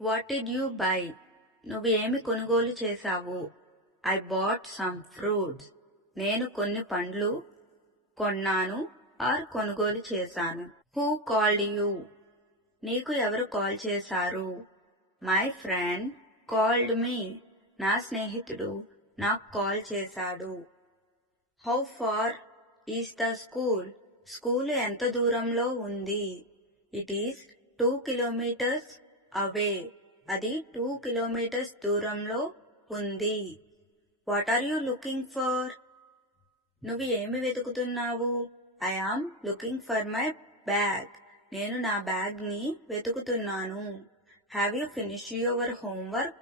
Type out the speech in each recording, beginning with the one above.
What did you by? నువ్వు ఏమి కొనుగోలు చేశావు? I bought some fruits. నేను కొన్ని పండ్లు కొన్నాను ఆర్ కొనుగోలు చేశాను. Who called you? నీకు ఎవరు కాల్ చేశారు? My friend called me. నా స్నేహితుడు నాకు కాల్ చేశాడు. How far is the school? School ఎంత దూరంలో ఉంది? It is 2 kilometers away. అది 2 kilometers దూరంలో ఉంది. What are you looking for? నువ్వు ఏమి వెతుకుతున్నావు? I am looking for my bag. నేను నా బ్యాగ్ని వెతుకుతున్నాను. Have you finish your homework?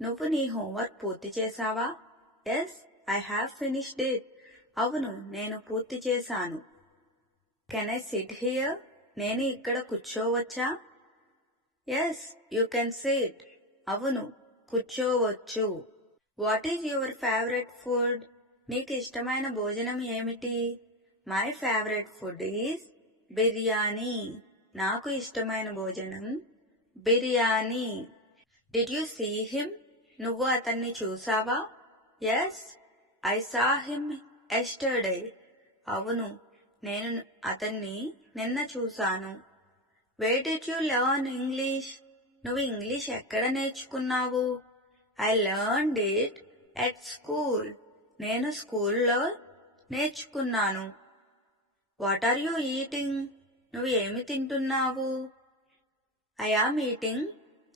నువ్వు నీ హోంవర్క్ పూర్తి చేశావా? Yes, I have finished it. అవును, నేను పూర్తి చేశాను. Can I sit here? నేను ఇక్కడ కూర్చోవచ్చా? Yes, you can sit. అవును, కూర్చోవచ్చు. What is your favourite food? నీకు ఇష్టమైన భోజనం ఏమిటి? My favourite food is biryani. నాకు ఇష్టమైన భోజనం biryani. Did you see him? నువ్వు అతన్ని చూసావా? Yes, I saw him yesterday. అవును, నేను అతన్ని నిన్న చూశాను. Where did you learn English? నువ్వు ఇంగ్లీష్ ఎక్కడ నేర్చుకున్నావు? I learned it at school. నేను స్కూల్లో నేర్చుకున్నాను. What are you eating? నువ్వు ఏమి తింటున్నావు? I am eating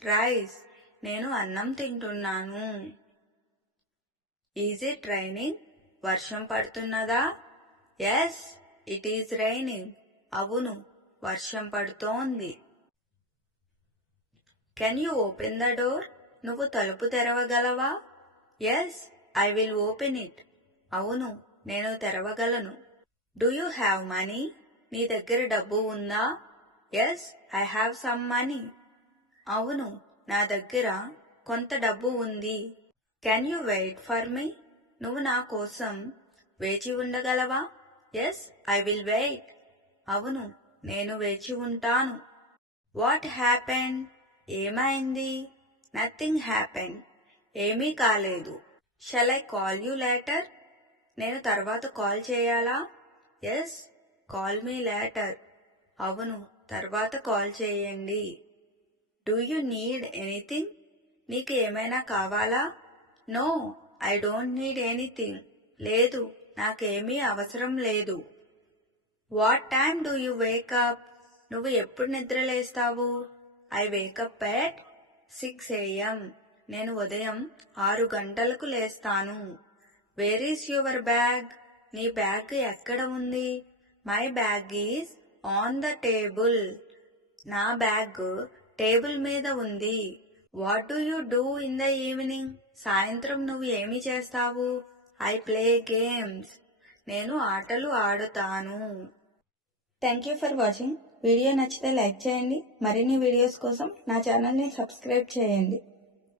rice. నేను అన్నం తింటున్నాను. Is it raining? వర్షం పడుతున్నదా? Yes, it is raining. అవును, వర్షం పడుతోంది. Can you open the door? నువ్వు తలుపు తెరవగలవా? Yes, I will open it. అవును, నేను తెరవగలను. Do you have money? నీ దగ్గర డబ్బు ఉందా? Yes, I have some money. అవును, నా దగ్గర కొంత డబ్బు ఉంది. Can you wait for me? నువ్వు నా కోసం వేచి ఉండగలవా? Yes, I will wait. అవును, నేను వేచి ఉంటాను. What happened? ఏమైంది? Nothing happened. ఏమీ కాలేదు. Shall I call you later? నేను తర్వాత కాల్ చేయాలా? Yes, call me later. అవును, తర్వాత కాల్ చేయండి. Do you need anything? నీకు ఏమైనా కావాలా? No, I don't need anything. లేదు, నాకేమీ అవసరం లేదు. What time do you wake up? నువ్వు ఎప్పుడు నిద్రలేస్తావు? I wake up at 6 AM. నేను ఉదయం 6 గంటలకు లేస్తాను. Where is your bag? నీ బ్యాగ్ ఎక్కడ ఉంది? My bag is on the table. నా బ్యాగ్ టేబుల్ మీద ఉంది. What do you do in the evening? సాయంత్రం నువ్వు ఏమి చేస్తావు? I play games. నేను ఆటలు ఆడుతాను. Thank you for watching. Video నచ్చితే లైక్ చేయండి. మరిన్ని వీడియోస్ కోసం నా ఛానల్ని సబ్స్క్రైబ్ చేయండి.